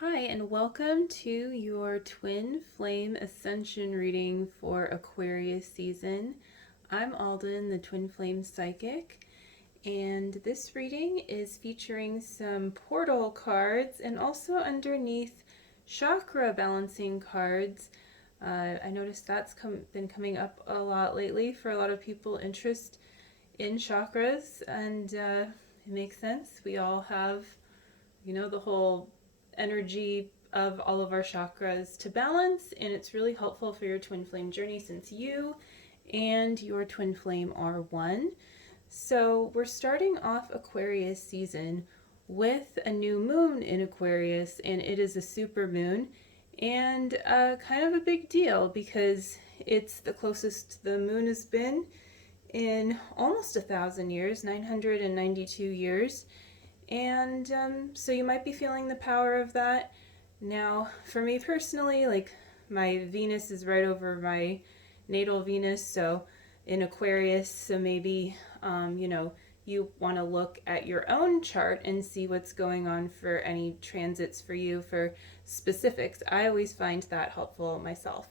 Hi, and welcome to your Twin Flame Ascension reading for Aquarius season. I'm Alden, the Twin Flame Psychic, and this reading is featuring some portal cards and also underneath chakra balancing cards. I noticed that's been coming up a lot lately for a lot of people interest in chakras, and it makes sense. We all have, the whole energy of all of our chakras to balance, and it's really helpful for your twin flame journey since you and your twin flame are one. So we're starting off Aquarius season with a new moon in Aquarius, and it is a super moon, and kind of a big deal because it's the closest the moon has been in almost 1,000 years, 992 years. And so you might be feeling the power of that. Now, for me personally, like my Venus is right over my natal Venus, so in Aquarius, so maybe, you want to look at your own chart and see what's going on for any transits for you for specifics. I always find that helpful myself.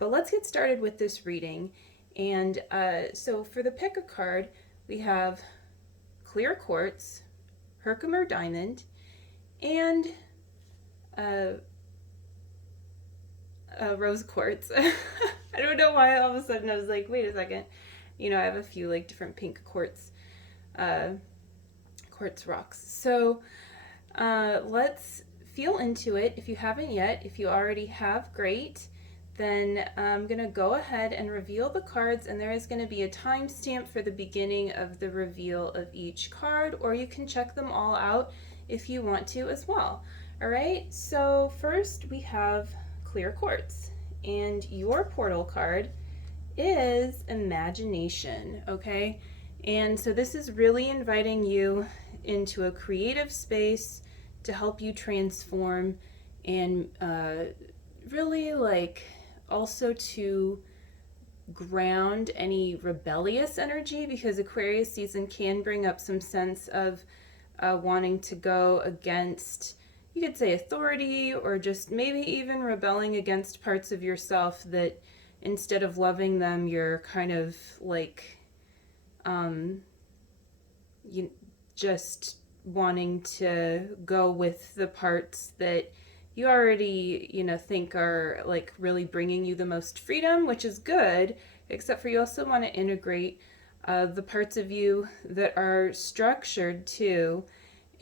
But let's get started with this reading. And so for the pick a card, we have clear quartz, Herkimer Diamond, and uh, rose quartz. I don't know why all of a sudden I was like, wait a second. I have a few like different pink quartz rocks. So let's feel into it. If you haven't yet, if you already have, great. Then I'm going to go ahead and reveal the cards, and there is going to be a timestamp for the beginning of the reveal of each card, or you can check them all out if you want to as well. All right, so first we have clear quartz, and your portal card is imagination, okay? And so this is really inviting you into a creative space to help you transform and really like also to ground any rebellious energy, because Aquarius season can bring up some sense of wanting to go against, you could say, authority, or just maybe even rebelling against parts of yourself that instead of loving them, you're kind of like you just wanting to go with the parts that you already, think are like really bringing you the most freedom, which is good, except for you also want to integrate the parts of you that are structured too,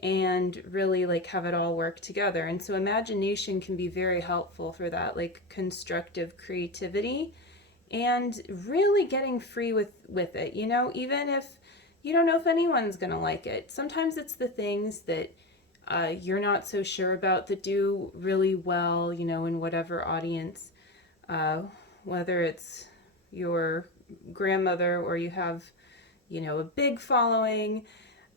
and really like have it all work together. And so imagination can be very helpful for that, like constructive creativity and really getting free with it, even if you don't know if anyone's going to like it. Sometimes it's the things that you're not so sure about that do really well, in whatever audience, whether it's your grandmother or you have, a big following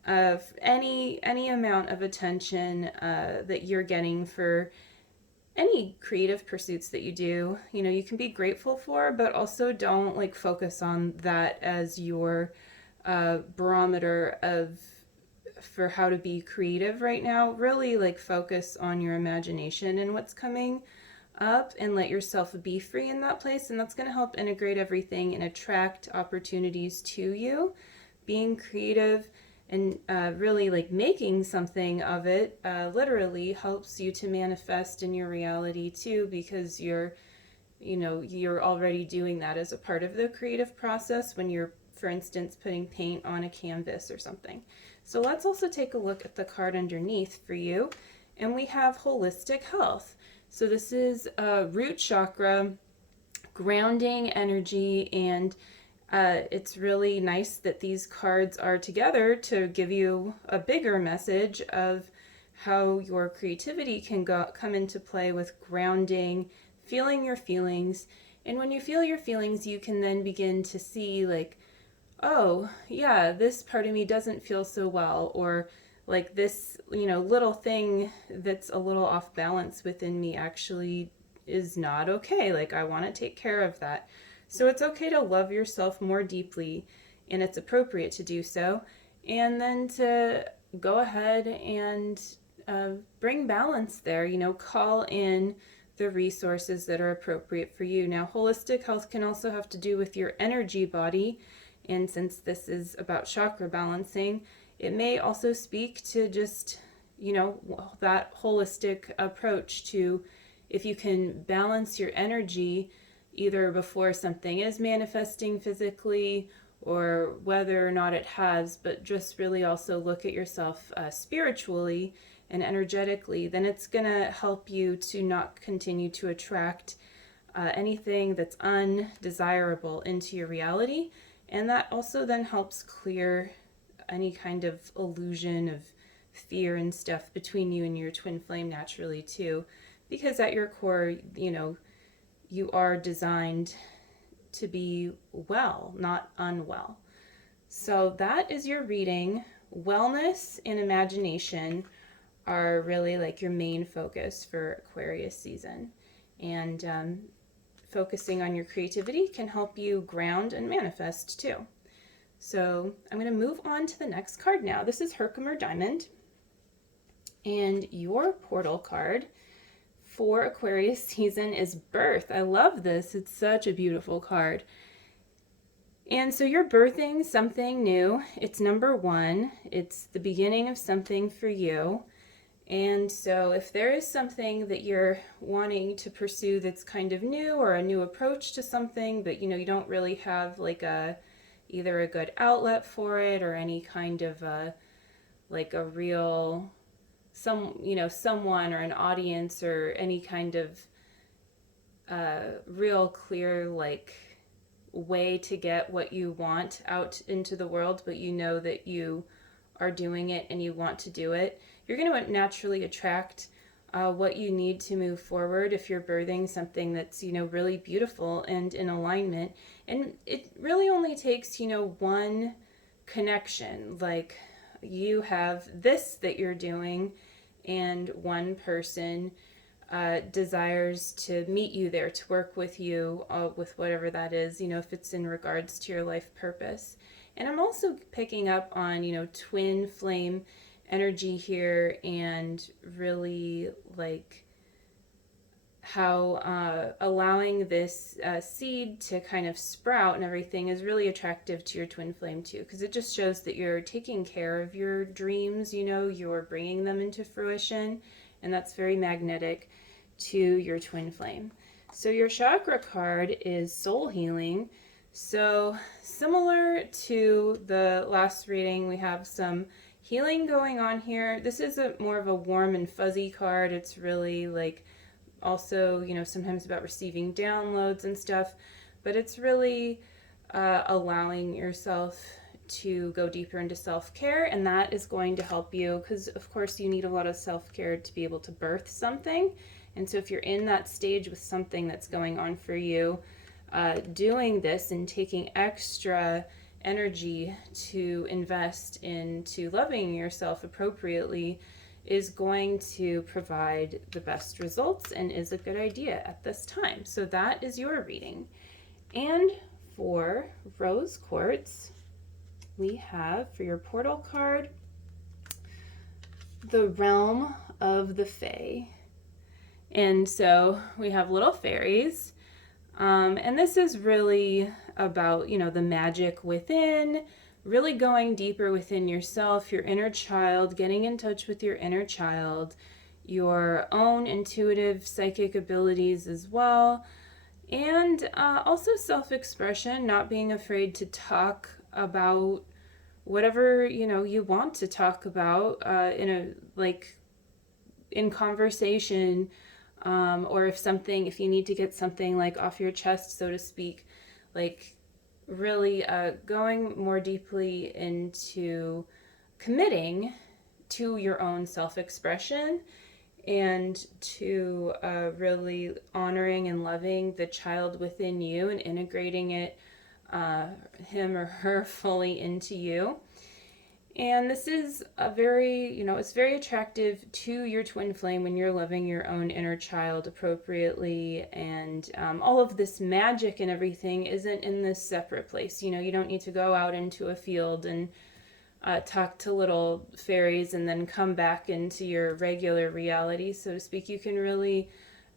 of any amount of attention that you're getting for any creative pursuits that you do. You can be grateful for, but also don't like focus on that as your barometer of for how to be creative right now. Really like focus on your imagination and what's coming up, and let yourself be free in that place, and that's going to help integrate everything and attract opportunities to you. Being creative and really like making something of it literally helps you to manifest in your reality too, because you're already doing that as a part of the creative process when you're, for instance, putting paint on a canvas or something. So let's also take a look at the card underneath for you. And we have holistic health. So this is root chakra, grounding energy, and it's really nice that these cards are together to give you a bigger message of how your creativity can come into play with grounding, feeling your feelings. And when you feel your feelings, you can then begin to see like, oh, yeah, this part of me doesn't feel so well, or like this, little thing that's a little off balance within me actually is not okay. Like, I want to take care of that. So it's okay to love yourself more deeply, and it's appropriate to do so. And then to go ahead and bring balance there, call in the resources that are appropriate for you. Now, holistic health can also have to do with your energy body, and since this is about chakra balancing, it may also speak to just, that holistic approach to if you can balance your energy either before something is manifesting physically or whether or not it has, but just really also look at yourself spiritually and energetically, then it's going to help you to not continue to attract anything that's undesirable into your reality. And that also then helps clear any kind of illusion of fear and stuff between you and your twin flame naturally too. Because at your core, you are designed to be well, not unwell. So that is your reading. Wellness and imagination are really like your main focus for Aquarius season. And focusing on your creativity can help you ground and manifest too. So I'm going to move on to the next card now. This is Herkimer Diamond. And your portal card for Aquarius season is birth. I love this. It's such a beautiful card. And so you're birthing something new. It's number one. It's the beginning of something for you. And so if there is something that you're wanting to pursue that's kind of new or a new approach to something, but you don't really have like either a good outlet for it or any kind of a real someone or an audience or any kind of real clear way to get what you want out into the world, but that you are doing it and you want to do it, you're going to naturally attract what you need to move forward if you're birthing something that's really beautiful and in alignment. And it really only takes one connection, like you have this that you're doing and one person desires to meet you there, to work with you with whatever that is, if it's in regards to your life purpose. And I'm also picking up on, twin flame energy here, and really how allowing this seed to kind of sprout and everything is really attractive to your twin flame too, because it just shows that you're taking care of your dreams, you're bringing them into fruition, and that's very magnetic to your twin flame. So your chakra card is soul healing. So similar to the last reading, we have some healing going on here. This is more of a warm and fuzzy card. It's really also, sometimes about receiving downloads and stuff, but it's really allowing yourself to go deeper into self-care, and that is going to help you because, of course, you need a lot of self-care to be able to birth something. And so if you're in that stage with something that's going on for you, doing this and taking extra energy to invest into loving yourself appropriately is going to provide the best results and is a good idea at this time. So that is your reading. And for rose quartz, we have for your portal card, the realm of the Fae. And so we have little fairies. And this is really about, the magic within, really going deeper within yourself, your inner child, getting in touch with your inner child, your own intuitive psychic abilities as well, and also self-expression, not being afraid to talk about whatever, you want to talk about in conversation, or if you need to get something off your chest, so to speak, really going more deeply into committing to your own self-expression and to really honoring and loving the child within you and integrating it, him or her, fully into you. And this is it's very attractive to your twin flame when you're loving your own inner child appropriately. And all of this magic and everything isn't in this separate place. You don't need to go out into a field and talk to little fairies and then come back into your regular reality, so to speak. You can really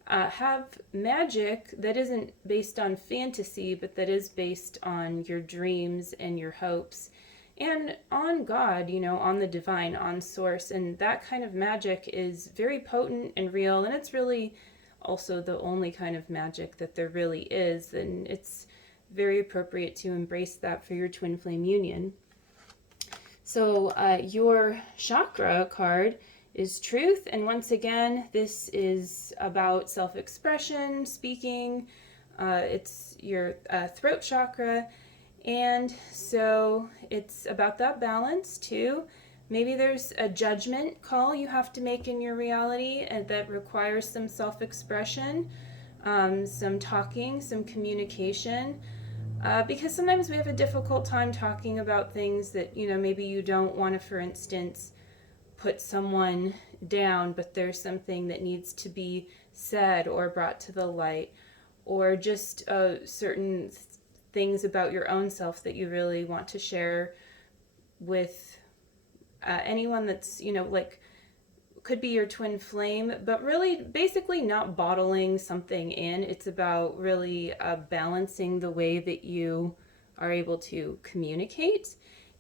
have magic that isn't based on fantasy, but that is based on your dreams and your hopes and on God, on the divine, on source. And that kind of magic is very potent and real. And it's really also the only kind of magic that there really is. And it's very appropriate to embrace that for your twin flame union. So your chakra card is truth. And once again, this is about self-expression, speaking. It's your throat chakra. And so it's about that balance too. Maybe there's a judgment call you have to make in your reality and that requires some self-expression, some talking, some communication. Because sometimes we have a difficult time talking about things that, maybe you don't want to, for instance, put someone down, but there's something that needs to be said or brought to the light, or just certain things about your own self that you really want to share with anyone that's, could be your twin flame, but really basically not bottling something in. It's about really balancing the way that you are able to communicate.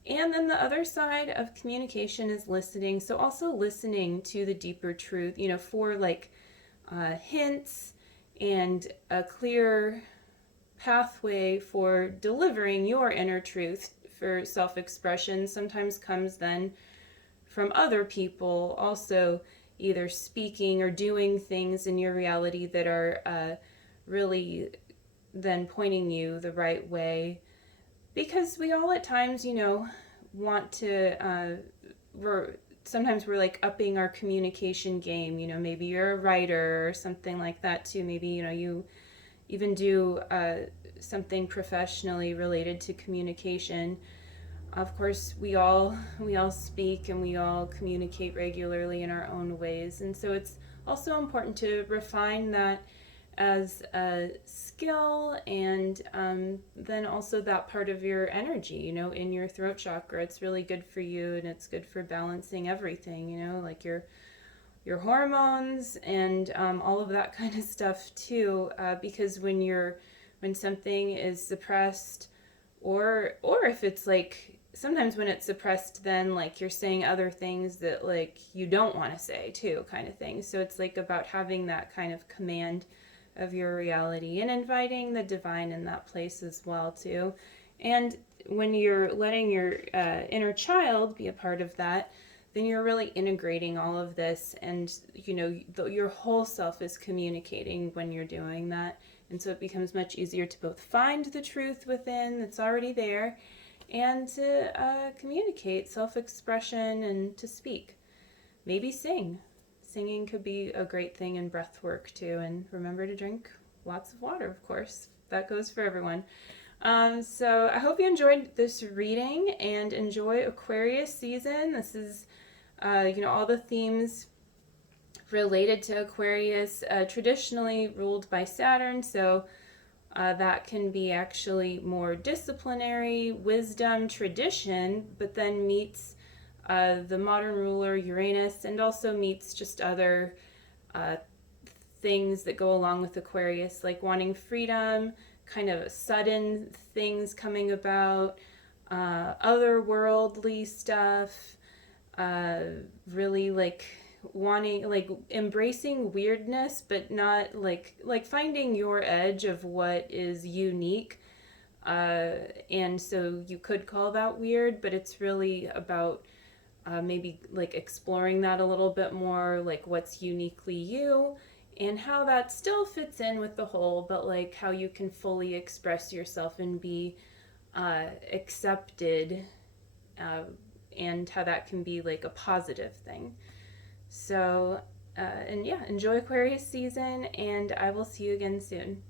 And then the other side of communication is listening. So also listening to the deeper truth, for hints and a clear pathway for delivering your inner truth for self-expression sometimes comes then from other people also either speaking or doing things in your reality that are really then pointing you the right way. Because we all at times, want to, sometimes we're like upping our communication game. Maybe you're a writer or something like that too. Maybe, you even do something professionally related to communication. Of course, we all speak and we all communicate regularly in our own ways. And so it's also important to refine that as a skill, and then also that part of your energy, in your throat chakra. It's really good for you, and it's good for balancing everything, like your hormones and all of that kind of stuff too, because when something is suppressed, or if it's sometimes when it's suppressed, then you're saying other things that you don't want to say too, kind of thing. So it's about having that kind of command of your reality and inviting the divine in that place as well too. And when you're letting your inner child be a part of that, then you're really integrating all of this, and your whole self is communicating when you're doing that. And so it becomes much easier to both find the truth within that's already there and to communicate self-expression and to speak. Maybe sing. Singing could be a great thing in breath work too. And remember to drink lots of water, of course. That goes for everyone. So I hope you enjoyed this reading and enjoy Aquarius season. This is, all the themes related to Aquarius, traditionally ruled by Saturn. So that can be actually more disciplinary, wisdom, tradition, but then meets the modern ruler Uranus, and also meets just other things that go along with Aquarius, like wanting freedom, kind of sudden things coming about, otherworldly stuff, really wanting, embracing weirdness, but not finding your edge of what is unique. And so you could call that weird, but it's really about maybe exploring that a little bit more, what's uniquely you and how that still fits in with the whole, but how you can fully express yourself and be accepted, and how that can be a positive thing. So, and yeah, enjoy Aquarius season, and I will see you again soon.